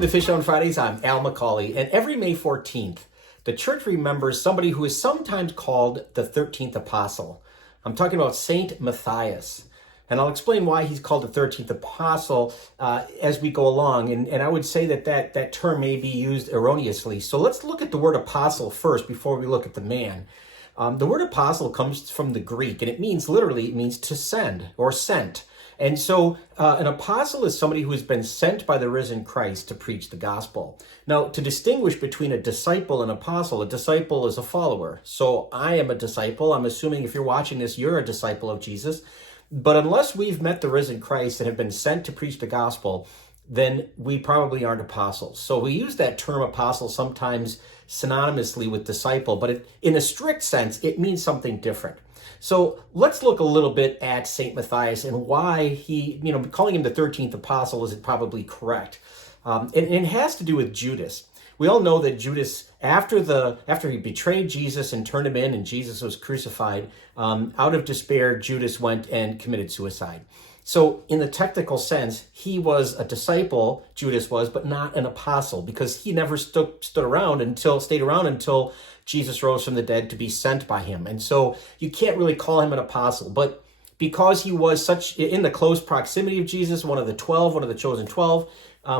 Welcome to Fish on Fridays. I'm Al McCauley, and every May 14th, the church remembers somebody who is sometimes called the 13th apostle. I'm talking about Saint Matthias, and I'll explain why he's called the 13th apostle as we go along, and I would say that term may be used erroneously. So let's look at the word apostle first before we look at the man. The word apostle comes from the Greek, and it means to send or sent. And so an apostle is somebody who has been sent by the risen Christ to preach the gospel. Now, to distinguish between a disciple and apostle, a disciple is a follower. So I am a disciple. I'm assuming if you're watching this, you're a disciple of Jesus. But unless we've met the risen Christ and have been sent to preach the gospel, then we probably aren't apostles. So we use that term apostle sometimes synonymously with disciple, but in a strict sense, it means something different. So let's look a little bit at St. Matthias and why he, calling him the 13th apostle is probably correct. And it has to do with Judas. We all know that Judas, after he betrayed Jesus and turned him in and Jesus was crucified, out of despair, Judas went and committed suicide. So in the technical sense, he was a disciple, Judas was, but not an apostle, because he never stayed around until Jesus rose from the dead to be sent by him. And so you can't really call him an apostle, but because he was such in the close proximity of Jesus, one of the chosen 12,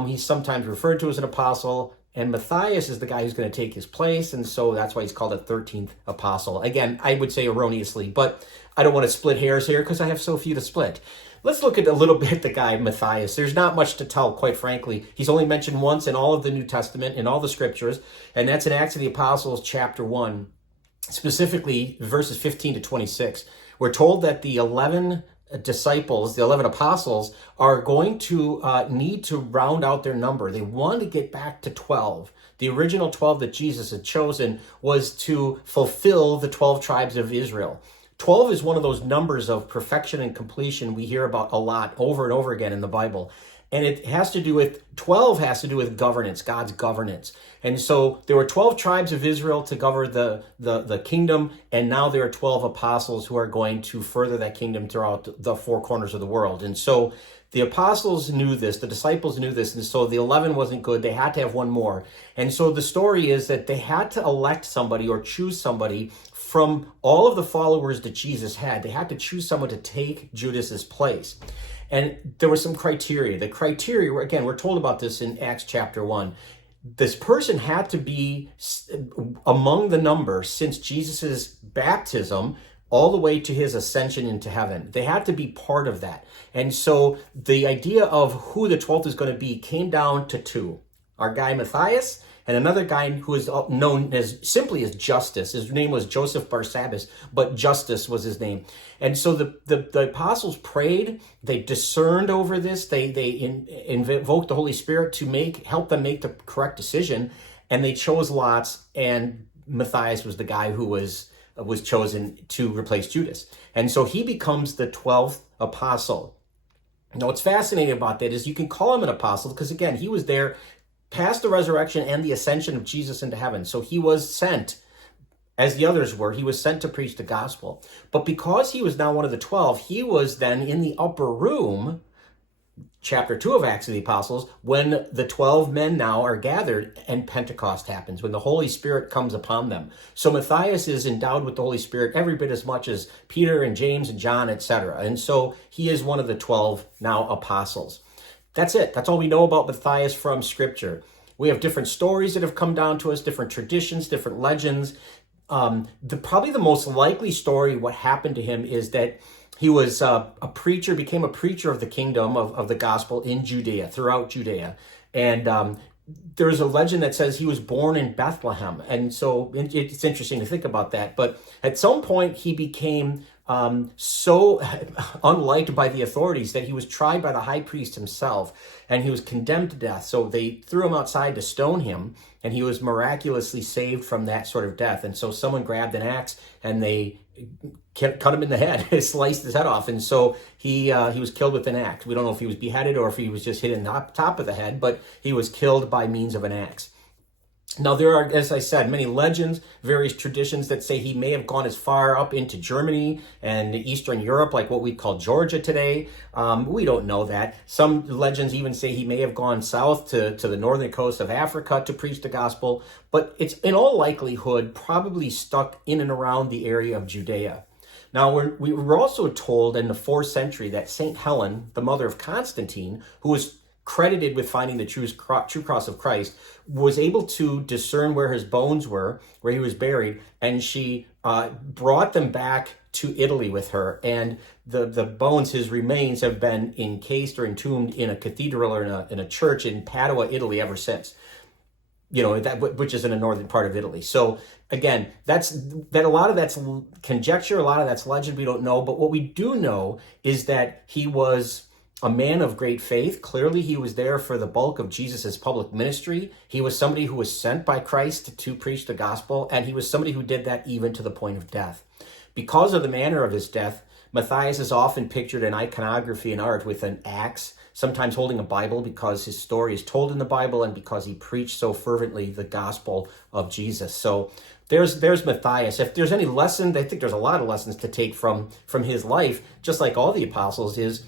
he's sometimes referred to as an apostle. And Matthias is the guy who's going to take his place, and so that's why he's called a 13th apostle. Again, I would say erroneously, but I don't want to split hairs here because I have so few to split. Let's look at a little bit the guy Matthias. There's not much to tell, quite frankly. He's only mentioned once in all of the New Testament, in all the scriptures, and that's in Acts of the Apostles, chapter 1, specifically verses 15 to 26. We're told that the 11 disciples, the 11 apostles, are going to need to round out their number. They want to get back to 12. The original 12 that Jesus had chosen was to fulfill the 12 tribes of Israel. 12 is one of those numbers of perfection and completion we hear about a lot over and over again in the Bible. And 12 has to do with governance, God's governance. And so there were 12 tribes of Israel to govern the kingdom, and now there are 12 apostles who are going to further that kingdom throughout the four corners of the world. And so the apostles knew this, the disciples knew this, and so the 11 wasn't good. They had to have one more. And so the story is that they had to elect somebody or choose somebody from all of the followers that Jesus had. They had to choose someone to take Judas's place. And there were some criteria. The criteria, again, we're told about this in Acts chapter 1. This person had to be among the number since Jesus's baptism all the way to his ascension into heaven. They had to be part of that. And so the idea of who the 12th is going to be came down to two. Our guy Matthias and another guy who is known simply as Justus. His name was Joseph Barsabbas, but Justus was his name. And so the apostles prayed, they discerned over this, they invoked the Holy Spirit to help them make the correct decision, and they chose lots, and Matthias was the guy who was chosen to replace Judas. And so he becomes the 12th apostle. Now, what's fascinating about that is you can call him an apostle because, again, he was there past the resurrection and the ascension of Jesus into heaven. So he was sent, as the others were, he was sent to preach the gospel. But because he was now one of the 12, he was then in the upper room, chapter 2 of Acts of the Apostles, when the 12 men now are gathered and Pentecost happens, when the Holy Spirit comes upon them. So Matthias is endowed with the Holy Spirit every bit as much as Peter and James and John, etc. And so he is one of the 12 now apostles. That's it. That's all we know about Matthias from Scripture. We have different stories that have come down to us, different traditions, different legends. Probably the most likely story, what happened to him, is that he was became a preacher of the kingdom of the gospel in Judea, throughout Judea. And there's a legend that says he was born in Bethlehem. And so it's interesting to think about that. But at some point, he became so unliked by the authorities that he was tried by the high priest himself, and he was condemned to death. So they threw him outside to stone him, and he was miraculously saved from that sort of death. And so someone grabbed an axe and they cut him in the head, sliced his head off. And so he was killed with an axe. We don't know if he was beheaded or if he was just hit in the top of the head, but he was killed by means of an axe. Now, there are, as I said, many legends, various traditions that say he may have gone as far up into Germany and Eastern Europe, like what we call Georgia today. We don't know that. Some legends even say he may have gone south to the northern coast of Africa to preach the gospel, but it's in all likelihood probably stuck in and around the area of Judea. Now, we were also told in the 4th century that St. Helen, the mother of Constantine, who was credited with finding the true cross of Christ, was able to discern where his bones were, where he was buried, and she brought them back to Italy with her. And the bones, his remains, have been encased or entombed in a cathedral or in a church in Padua, Italy, ever since. You know, that which is in the northern part of Italy. So again, that a lot of that's conjecture, a lot of that's legend. We don't know, but what we do know is that he was a man of great faith. Clearly, he was there for the bulk of Jesus's public ministry. He was somebody who was sent by Christ to preach the gospel, and he was somebody who did that even to the point of death. Because of the manner of his death, Matthias is often pictured in iconography and art with an axe, sometimes holding a Bible because his story is told in the Bible and because he preached so fervently the gospel of Jesus. So there's Matthias. If there's any lesson, I think there's a lot of lessons to take from his life, just like all the apostles, is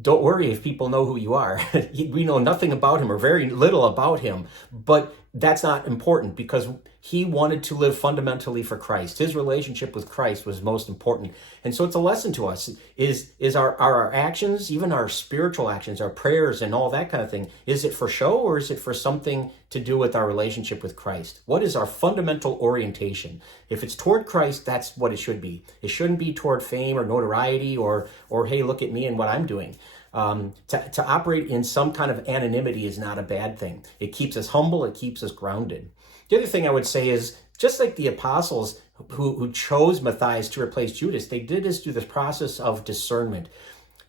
don't worry if people know who you are. We know nothing about him or very little about him, but that's not important because he wanted to live fundamentally for Christ. His relationship with Christ was most important. And so it's a lesson to us is our actions, even our spiritual actions, our prayers and all that kind of thing, is it for show or is it for something to do with our relationship with Christ? What is our fundamental orientation? If it's toward Christ, that's what it should be. It shouldn't be toward fame or notoriety or hey, look at me and what I'm doing. To operate in some kind of anonymity is not a bad thing. It keeps us humble. It keeps us grounded. The other thing I would say is, just like the apostles who chose Matthias to replace Judas, they did this through this process of discernment.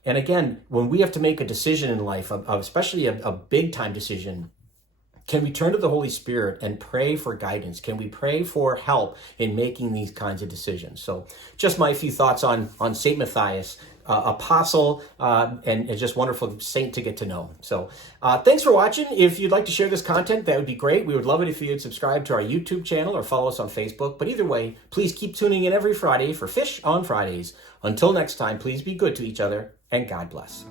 And again, when we have to make a decision in life, especially a big time decision, can we turn to the Holy Spirit and pray for guidance? Can we pray for help in making these kinds of decisions? So just my few thoughts on St. Matthias, apostle, and just wonderful saint to get to know. So thanks for watching. If you'd like to share this content, that would be great. We would love it if you'd subscribe to our YouTube channel or follow us on Facebook. But either way, please keep tuning in every Friday for Fish on Fridays. Until next time, please be good to each other and God bless.